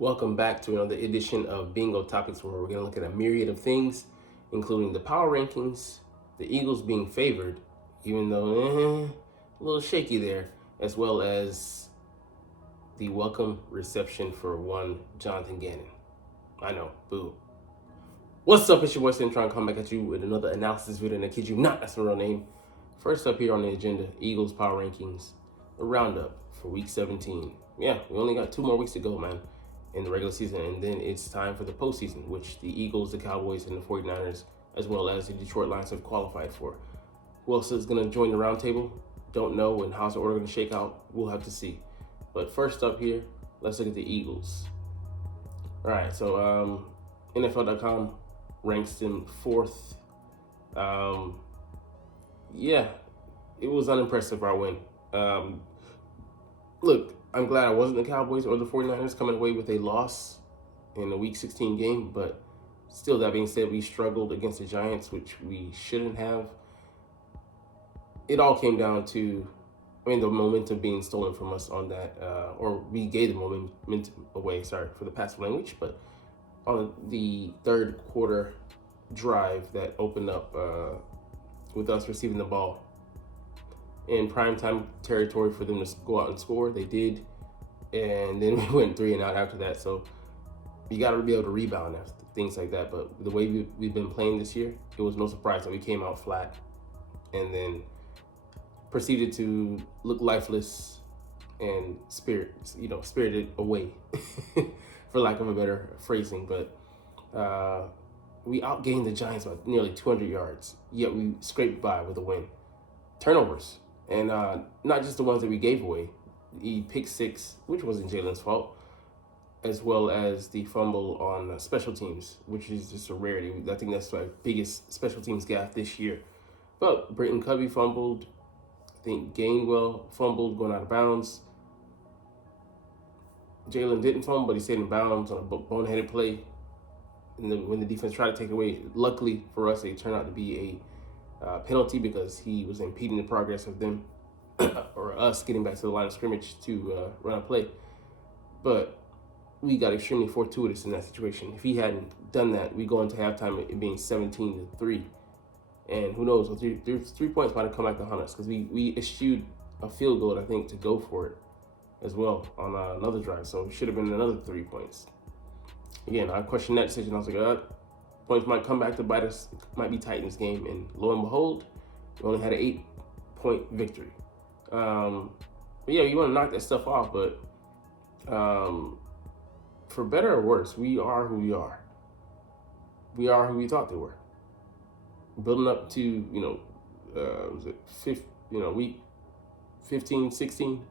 Welcome back to another edition of Bingo Topics, where we're going to look at a myriad of things, including the power rankings, the Eagles being favored, even though a little shaky there, as well as the welcome reception for one Jonathan Gannon. I know, boo. What's up? It's your boy Cintron coming back at you with another analysis video, and I kid you not, that's my real name. First up here on the agenda, Eagles power rankings, the roundup for week 17. Yeah, we only got 2 more weeks to go, man, in the regular season, and then it's time for the postseason, which the Eagles, the Cowboys, and the 49ers, as well as the Detroit Lions, have qualified for. Who else is going to join the roundtable? Don't know, and how's the order going to shake out? We'll have to see. But first up here, let's look at the Eagles. All right, so NFL.com ranks them 4th. Yeah, it was unimpressive, our win. Look, I'm glad I wasn't the Cowboys or the 49ers coming away with a loss in the Week 16 game, but still, that being said, we struggled against the Giants, which we shouldn't have. It all came down to, the momentum being stolen from us on that, or we gave the momentum away, sorry for the passive language, but on the third quarter drive that opened up with us receiving the ball in primetime territory for them to go out and score. They did, and then we went 3 and out after that. So you got to be able to rebound after things like that. But the way we've been playing this year, it was no surprise that we came out flat and then proceeded to look lifeless and spirited away, for lack of a better phrasing. But we outgained the Giants by nearly 200 yards, yet we scraped by with a win. Turnovers, and not just the ones that we gave away. The pick 6, which wasn't Jalen's fault, as well as the fumble on special teams, which is just a rarity. I think that's my biggest special teams gaffe this year. But Britton Covey fumbled. I think Gainwell fumbled going out of bounds. Jalen didn't fumble, but he stayed in bounds on a boneheaded play. And when the defense tried to take it away, luckily for us, it turned out to be a penalty because he was impeding the progress of them or us getting back to the line of scrimmage to run a play. But we got extremely fortuitous in that situation. If he hadn't done that, we go into halftime it being 17-3. And who knows, 3 points might have come back to haunt us because we eschewed a field goal, I think, to go for it as well on another drive. So it should have been another 3 points. Again, I questioned that decision. I was like, points might come back to bite us, might be tight in this game. And lo and behold, we only had an 8-point victory. But yeah, you want to knock that stuff off, but for better or worse, we are who we are. We are who we thought they were. Building up to, week 15, 16,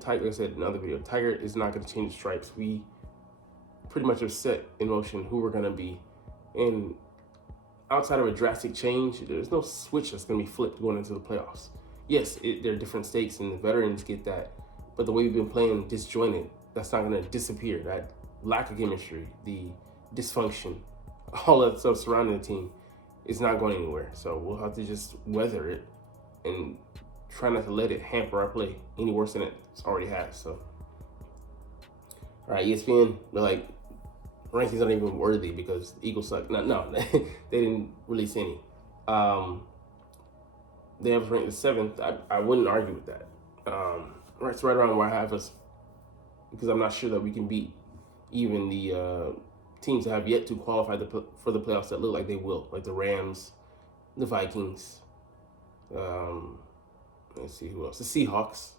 Tiger said in another video, Tiger is not going to change stripes. We pretty much have set in motion who we're going to be. And outside of a drastic change, there's no switch that's going to be flipped going into the playoffs. Yes, there are different stakes, and the veterans get that. But the way we've been playing disjointed, that's not going to disappear. That lack of chemistry, the dysfunction, all that stuff surrounding the team is not going anywhere. So we'll have to just weather it and try not to let it hamper our play any worse than it already has. So, all right, ESPN, they're like, rankings aren't even worthy because the Eagles suck. No, they didn't release any. They have us ranked the 7th. I wouldn't argue with that. It's right around where I have us because I'm not sure that we can beat even the teams that have yet to qualify for the playoffs that look like they will, like the Rams, the Vikings. Let's see who else. The Seahawks.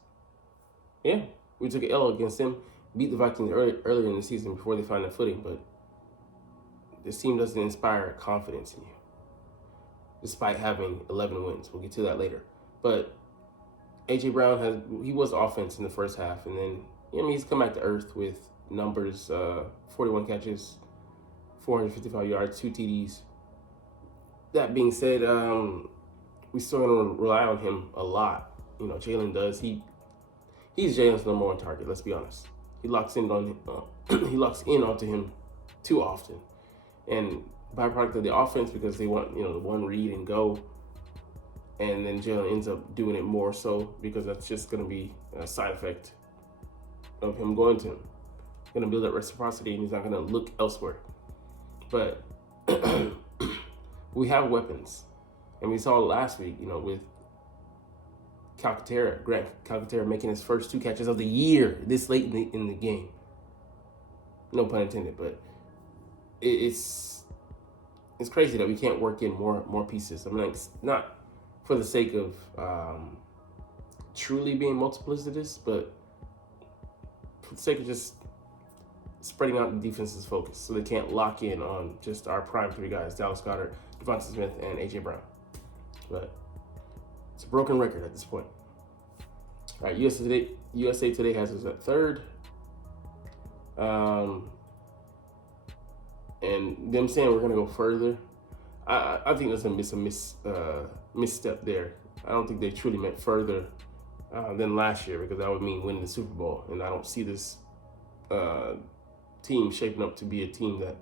Yeah, we took an L against them. Beat the Vikings earlier in the season before they found their footing, but this team doesn't inspire confidence in you, despite having 11 wins. We'll get to that later. But A.J. Brown he was offense in the first half, and then he's come back to earth with numbers, 41 catches, 455 yards, 2 TDs. That being said, we still going to rely on him a lot. Jalen does. He's Jalen's number 1 target. Let's be honest. He locks in onto him too often, and byproduct of the offense because they want the one read and go. And then Jalen ends up doing it more so because that's just going to be a side effect of him going to him. Going to build that reciprocity, and he's not going to look elsewhere. But we have weapons, and we saw last week, with Grant Calcaterra making his first 2 catches of the year this late in the game. No pun intended, but it's crazy that we can't work in more pieces. I mean, it's not for the sake of truly being multiplicitous, but for the sake of just spreading out the defense's focus so they can't lock in on just our prime 3 guys, Dallas Goedert, Devonta Smith, and A.J. Brown. But it's a broken record at this point. All right, USA Today has us at 3rd. And them saying we're going to go further, I think that's a misstep there. I don't think they truly meant further than last year, because that would mean winning the Super Bowl. And I don't see this team shaping up to be a team that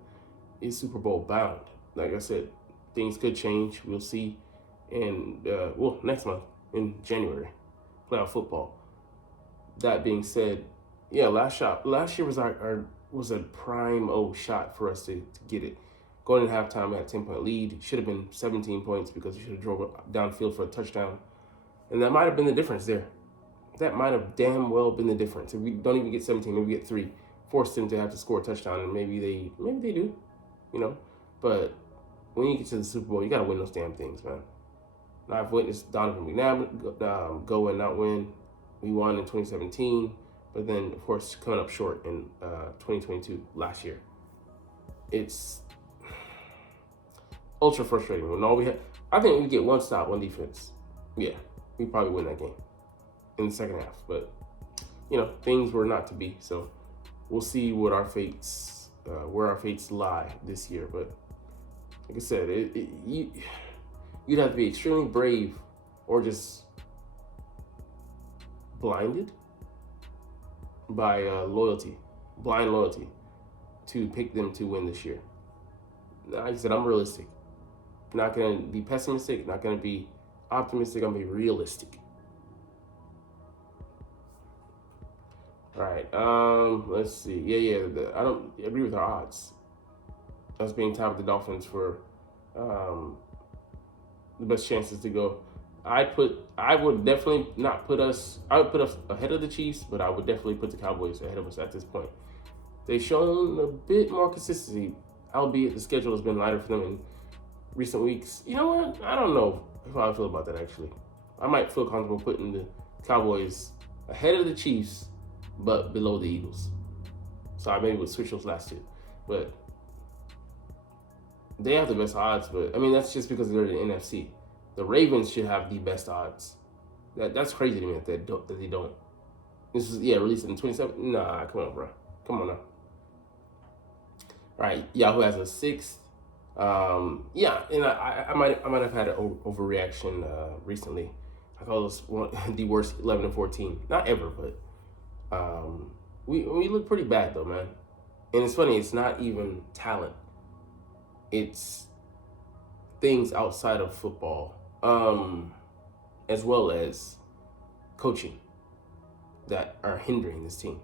is Super Bowl bound. Like I said, things could change. We'll see next month in January, playoff football. That being said, yeah, last year was a prime shot for us to get it. Going in halftime, we had a 10-point lead. It should have been 17 points because we should have drove downfield for a touchdown. And that might have been the difference there. That might have damn well been the difference. If we don't even get 17, maybe we get 3, force them to have to score a touchdown, and maybe they do, But when you get to the Super Bowl, you got to win those damn things, man. Now, I've witnessed Donovan McNabb go and not win. We won in 2017, but then, of course, coming up short in 2022, last year. It's ultra frustrating. When all we had, I think we get one stop on defense. Yeah, we probably win that game in the second half. But, things were not to be. So we'll see what our fates, where our fates lie this year. But like I said, you'd have to be extremely brave or just blinded by blind loyalty to pick them to win this year. Like I said, I'm realistic. Not going to be pessimistic, not going to be optimistic, I'm going to be realistic. All right, let's see. I don't agree with our odds. Us being tied with the Dolphins for the best chances to go. I would definitely not put us. I would put us ahead of the Chiefs, but I would definitely put the Cowboys ahead of us at this point. They've shown a bit more consistency, albeit the schedule has been lighter for them in recent weeks. You know what? I don't know how I feel about that, actually. I might feel comfortable putting the Cowboys ahead of the Chiefs, but below the Eagles. So I maybe would switch those last 2. But they have the best odds, but I mean, that's just because they're the NFC. The Ravens should have the best odds. That's crazy to me that they don't. This is released in 27. Nah, come on, bro. Come on now. All right, Yahoo has a 6th. And I might have had an overreaction recently. I call this the worst 11 and 14. Not ever, but we look pretty bad though, man. And it's funny. It's not even talent. It's things outside of football, as well as coaching, that are hindering this team.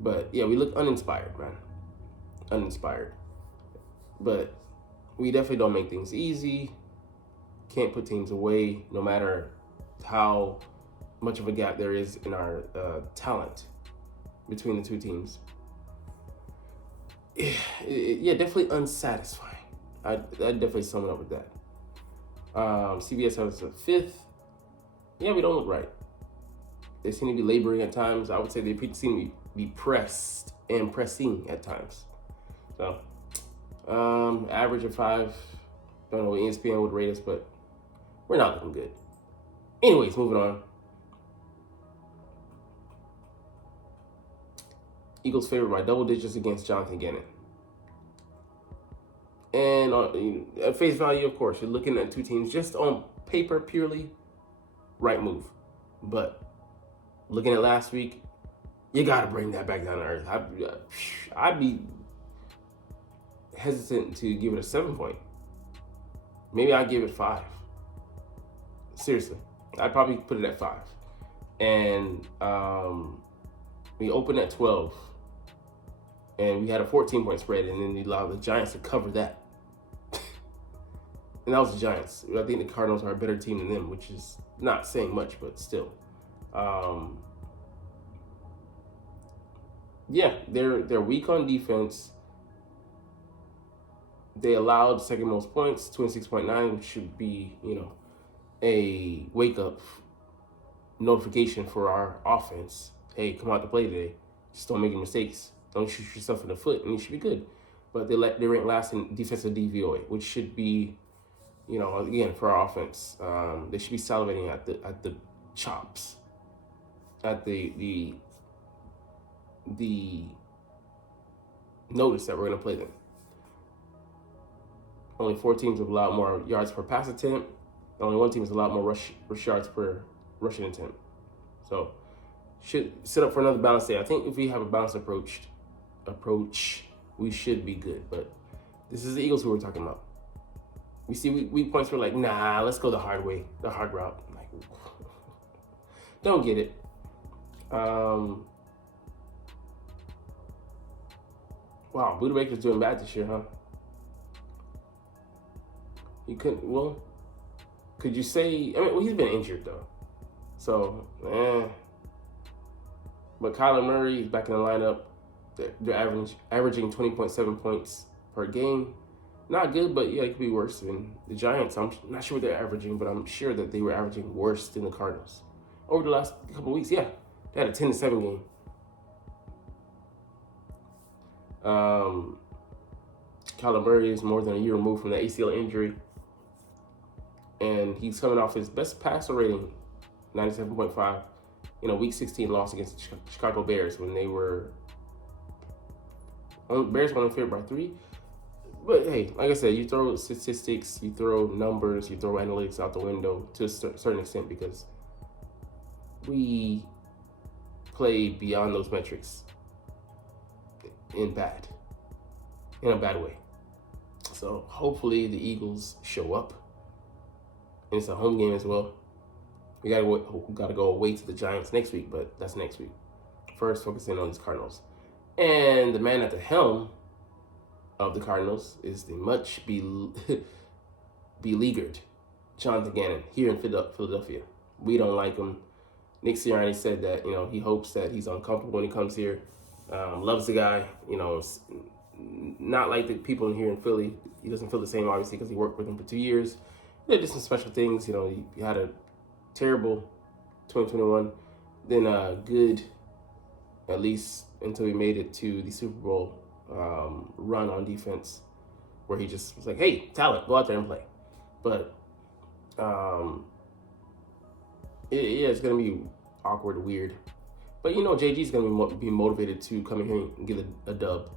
But yeah, we look uninspired, man. Uninspired. But we definitely don't make things easy. Can't put teams away, no matter how much of a gap there is in our talent between the two teams. Yeah, definitely unsatisfying. I'd definitely sum it up with that. CBS has a 5th. Yeah, we don't look right. They seem to be laboring at times. I would say they seem to be pressed and pressing at times. So, average of 5. Don't know what ESPN would rate us, but we're not looking good. Anyways, moving on. Eagles favored by double digits against Jonathan Gannon. And at face value, of course, you're looking at two teams just on paper, purely right move. But looking at last week, you got to bring that back down to earth. I'd be hesitant to give it a 7 point. Maybe I'd give it 5. Seriously, I'd probably put it at 5. And We opened at 12, and we had a 14-point spread, and then we allowed the Giants to cover that. And that was the Giants. I think the Cardinals are a better team than them, which is not saying much, but still. Yeah, they're weak on defense. They allowed second most points, 26.9, which should be, a wake-up notification for our offense. Hey, come out to play today. Just don't make any mistakes. Don't shoot yourself in the foot, and you should be good. But they rank last in defensive DVOA, which should be, again, for our offense. They should be salivating at the chops, at the notice that we're going to play them. Only 4 teams have allowed more yards per pass attempt. Only 1 team has allowed more rush yards per rushing attempt. So, should set up for another balanced day. I think if we have a balanced approach, we should be good. But this is the Eagles who we're talking about. We see weak points. We're like, nah, let's go the hard way, the hard route. Like, don't get it. Wow, Buda Baker's doing bad this year, huh? He couldn't. Well, could you say? He's been injured though, so But Kyler Murray is back in the lineup. They're averaging 20.7 points per game. Not good, but yeah, it could be worse. And the Giants, I'm not sure what they're averaging, but I'm sure that they were averaging worse than the Cardinals over the last couple of weeks. Yeah, they had a 10-7 game. Kyler Murray is more than a year removed from the ACL injury, and he's coming off his best passer rating, 97.5, in a Week 16 loss against the Chicago Bears when they were Bears won favored by 3. But hey, like I said, you throw statistics, you throw numbers, you throw analytics out the window to a certain extent because we play beyond those metrics in a bad way. So hopefully the Eagles show up. And it's a home game as well. We gotta go away to the Giants next week, but that's next week. First, focusing on these Cardinals. And the man at the helm of the Cardinals is the much beleaguered Jonathan Gannon here in Philadelphia. We don't like him. Nick Sirianni said that, he hopes that he's uncomfortable when he comes here. Loves the guy, not like the people in here in Philly. He doesn't feel the same, obviously, because he worked with him for 2 years. They did some special things. He had a terrible 2021, then good, at least until we made it to the Super Bowl run on defense, where he just was like, hey, talent, go out there and play. But it's going to be awkward, weird. But, JG's going to be motivated to come in here and get a dub,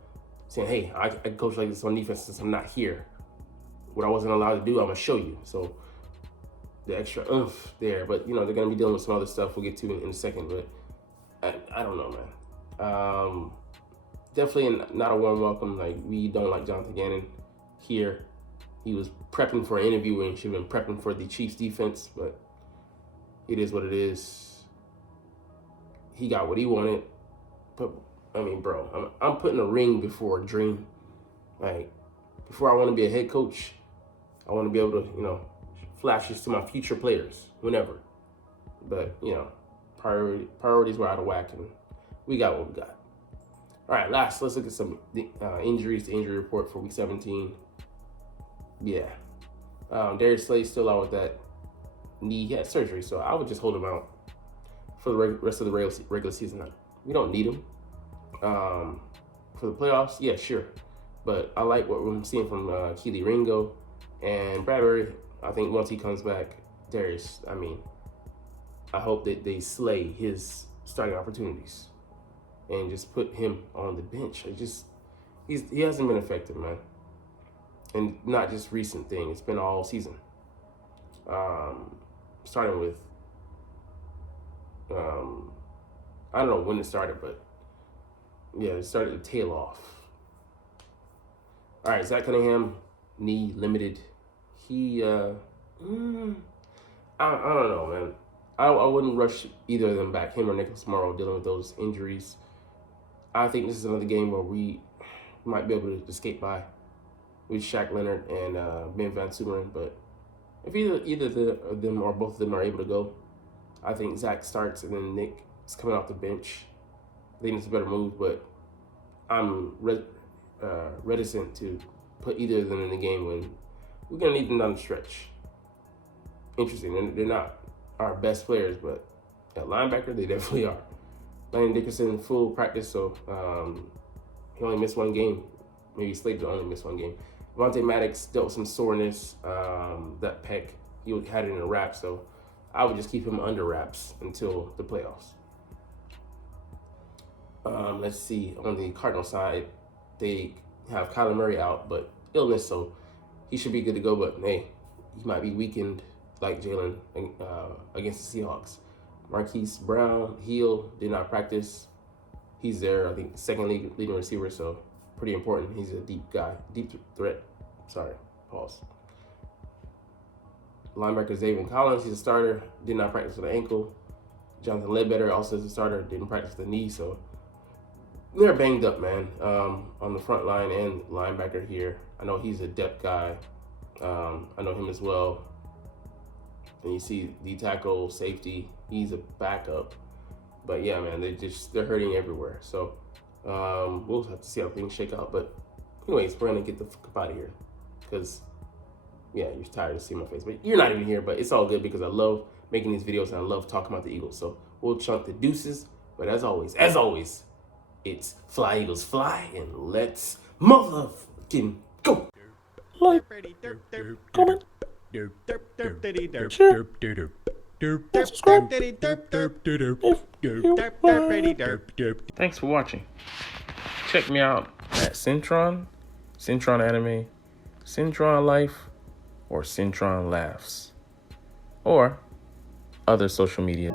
saying, hey, I coach like this on defense since I'm not here. What I wasn't allowed to do, I'm going to show you. So the extra oomph there. But, they're going to be dealing with some other stuff we'll get to in a second. But I don't know, man. Definitely not a warm welcome. Like, we don't like Jonathan Gannon here. He was prepping for an interview and should have been prepping for the Chiefs defense. But it is what it is. He got what he wanted. But, bro, I'm putting a ring before a dream. Like, before I want to be a head coach, I want to be able to, flash this to my future players, whenever. But, priorities were out of whack, and we got what we got. All right, let's look at some injuries, the injury report for Week 17. Yeah. Darius Slay's still out with that knee. He had surgery, so I would just hold him out for the rest of the regular season. We don't need him. For the playoffs, yeah, sure. But I like what we're seeing from Keely Ringo and Bradbury. I think once he comes back, Darius, I hope that they slay his starting opportunities and just put him on the bench. He hasn't been effective, man. And not just recent thing. It's been all season. Starting with, I don't know when it started, but yeah, it started to tail off. All right, Zach Cunningham, knee limited. He, I don't know, man. I wouldn't rush either of them back, him or Nicholas Morrow, dealing with those injuries. I think this is another game where we might be able to escape by with Shaq Leonard and Ben Van Sumeren. But if either of them or both of them are able to go, I think Zach starts and then Nick is coming off the bench. I think it's a better move, but I'm reticent to put either of them in the game when we're going to need them down the stretch. Interesting. They're not our best players, but at linebacker, they definitely are. Landon Dickerson, full practice, so he only missed one game. Maybe he's slated to only miss one game. Vontae Maddox dealt with some soreness, that pec. He had it in a wrap, so I would just keep him under wraps until the playoffs. Let's see, on the Cardinal side, they have Kyler Murray out, but illness, so he should be good to go, but hey, he might be weakened like Jalen against the Seahawks. Marquise Brown, heel, did not practice. He's their, I think, second leading receiver, so pretty important. He's a deep guy, deep threat. Sorry, pause. Linebacker Zaven Collins, he's a starter, did not practice with an ankle. Jonathan Ledbetter also is a starter, didn't practice with a knee, so they're banged up, man, on the front line and linebacker here. I know he's a depth guy. I know him as well. And you see the tackle, safety, he's a backup. But yeah, man, they're hurting everywhere. So we'll have to see how things shake out. But anyways, we're gonna get the fuck up out of here. Because yeah, you're tired of seeing my face. But you're not even here, but it's all good because I love making these videos and I love talking about the Eagles. So we'll chunk the deuces. But as always, it's fly Eagles fly and let's motherfucking go. Like, comment, share, subscribe if you Thanks for watching. Check me out at Cintron, Cintron Anime, Cintron Life, or Cintron Laughs, or other social media.